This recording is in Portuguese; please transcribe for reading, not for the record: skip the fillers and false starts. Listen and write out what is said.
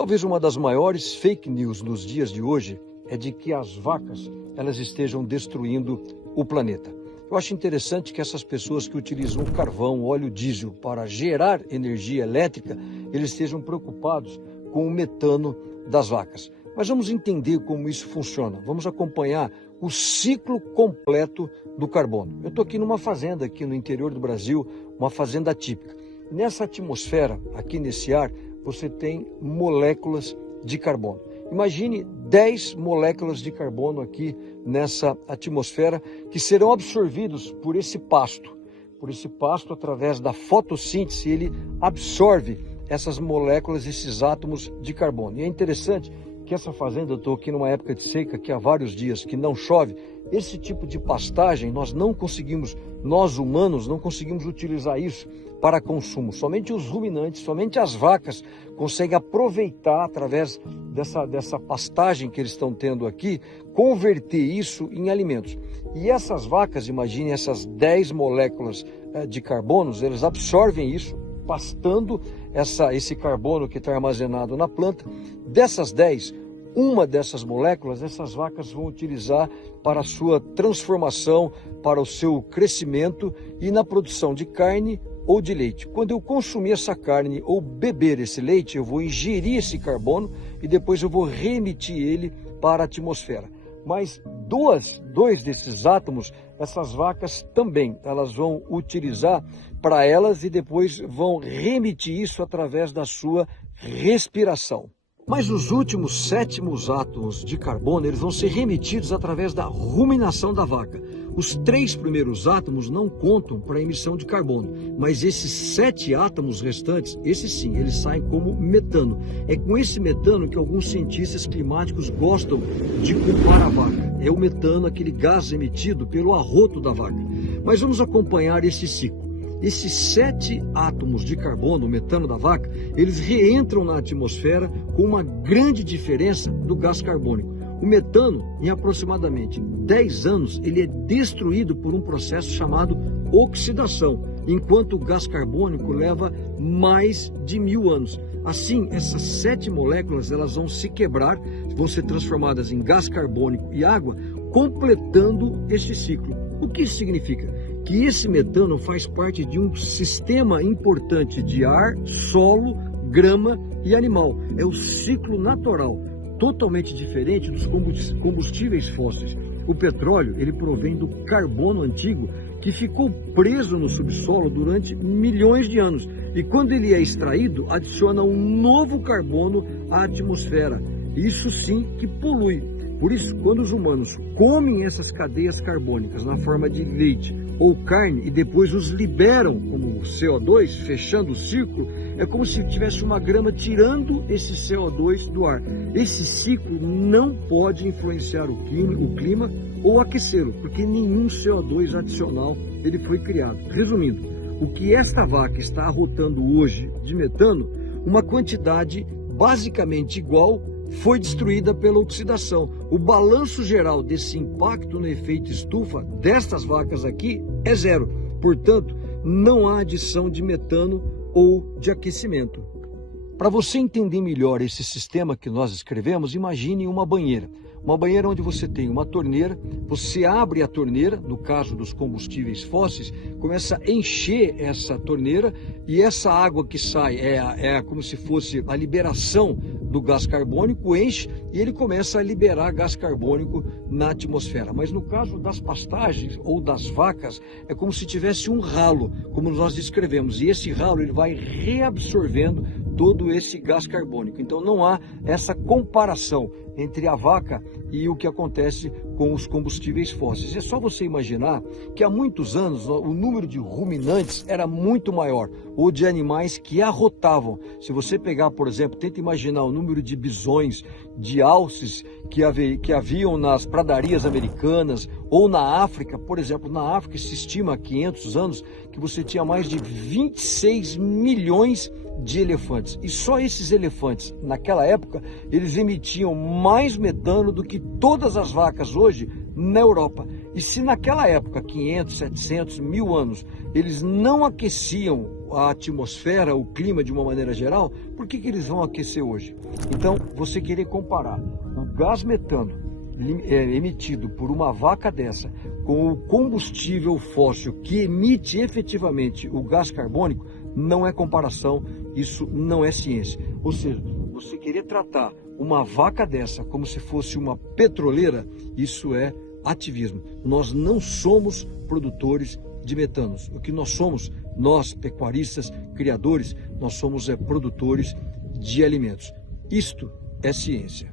Talvez uma das maiores fake news nos dias de hoje é de que as vacas elas estejam destruindo o planeta. Eu acho interessante que essas pessoas que utilizam carvão, óleo diesel para gerar energia elétrica, eles estejam preocupados com o metano das vacas. Mas vamos entender como isso funciona. Vamos acompanhar o ciclo completo do carbono. Eu estou aqui numa fazenda, aqui no interior do Brasil, uma fazenda típica. Nessa atmosfera, aqui nesse ar, você tem moléculas de carbono. Imagine 10 moléculas de carbono aqui nessa atmosfera que serão absorvidos por esse pasto. Por esse pasto, através da fotossíntese, ele absorve essas moléculas, esses átomos de carbono. E é interessante que essa fazenda, eu estou aqui numa época de seca, que há vários dias que não chove, esse tipo de pastagem nós humanos não conseguimos utilizar isso para consumo. Somente os ruminantes, somente as vacas conseguem aproveitar através dessa pastagem que eles estão tendo aqui, converter isso em alimentos. E essas vacas, imagine essas 10 moléculas de carbonos, eles absorvem isso, pastando esse carbono que está armazenado na planta. Dessas 10, uma dessas moléculas, essas vacas vão utilizar para a sua transformação, para o seu crescimento e na produção de carne ou de leite. Quando eu consumir essa carne ou beber esse leite, eu vou ingerir esse carbono e depois eu vou reemitir ele para a atmosfera. Mas dois desses átomos, essas vacas também, elas vão utilizar para elas e depois vão reemitir isso através da sua respiração. Mas os últimos 7 átomos de carbono, eles vão ser remetidos através da ruminação da vaca. Os 3 primeiros átomos não contam para a emissão de carbono, mas esses 7 átomos restantes, esses sim, eles saem como metano. É com esse metano que alguns cientistas climáticos gostam de culpar a vaca. É o metano, aquele gás emitido pelo arroto da vaca. Mas vamos acompanhar esse ciclo. Esses 7 átomos de carbono, o metano da vaca, eles reentram na atmosfera com uma grande diferença do gás carbônico. O metano, em aproximadamente 10 anos, ele é destruído por um processo chamado oxidação, enquanto o gás carbônico leva mais de 1000 anos. Assim, essas 7 moléculas elas vão se quebrar, vão ser transformadas em gás carbônico e água, completando este ciclo. O que isso significa? Que esse metano faz parte de um sistema importante de ar, solo, grama e animal. É o ciclo natural, totalmente diferente dos combustíveis fósseis. O petróleo, ele provém do carbono antigo que ficou preso no subsolo durante milhões de anos. E quando ele é extraído, adiciona um novo carbono à atmosfera. Isso sim que polui. Por isso, quando os humanos comem essas cadeias carbônicas na forma de leite ou carne e depois os liberam como CO2, fechando o círculo, é como se tivesse uma grama tirando esse CO2 do ar. Esse ciclo não pode influenciar o clima ou aquecê-lo, porque nenhum CO2 adicional ele foi criado. Resumindo, o que esta vaca está arrotando hoje de metano, uma quantidade basicamente igual foi destruída pela oxidação. O balanço geral desse impacto no efeito estufa destas vacas aqui é zero. Portanto, não há adição de metano ou de aquecimento. Para você entender melhor esse sistema que nós escrevemos, imagine uma banheira. Uma banheira onde você tem uma torneira, você abre a torneira, no caso dos combustíveis fósseis, começa a encher essa torneira e essa água que sai é como se fosse a liberação do gás carbônico, enche e ele começa a liberar gás carbônico na atmosfera. Mas no caso das pastagens ou das vacas, é como se tivesse um ralo, como nós descrevemos, e esse ralo ele vai reabsorvendo todo esse gás carbônico. Então não há essa comparação entre a vaca e o que acontece com os combustíveis fósseis. É só você imaginar que há muitos anos o número de ruminantes era muito maior, ou de animais que arrotavam. Se você pegar, por exemplo, tenta imaginar o número de bisões, de alces que haviam nas pradarias americanas ou na África. Por exemplo, na África se estima há 500 anos que você tinha mais de 26 milhões de elefantes. E só esses elefantes, naquela época, eles emitiam mais metano do que todas as vacas hoje na Europa. E se naquela época, 500, 700, 1000 anos, eles não aqueciam a atmosfera, o clima de uma maneira geral, por que eles vão aquecer hoje? Então, você querer comparar o gás metano emitido por uma vaca dessa com o combustível fóssil que emite efetivamente o gás carbônico, não é comparação, isso não é ciência. Ou seja, você querer tratar uma vaca dessa como se fosse uma petroleira, isso é ativismo. Nós não somos produtores de metanos. O que nós somos, nós pecuaristas, criadores, nós somos produtores de alimentos. Isto é ciência.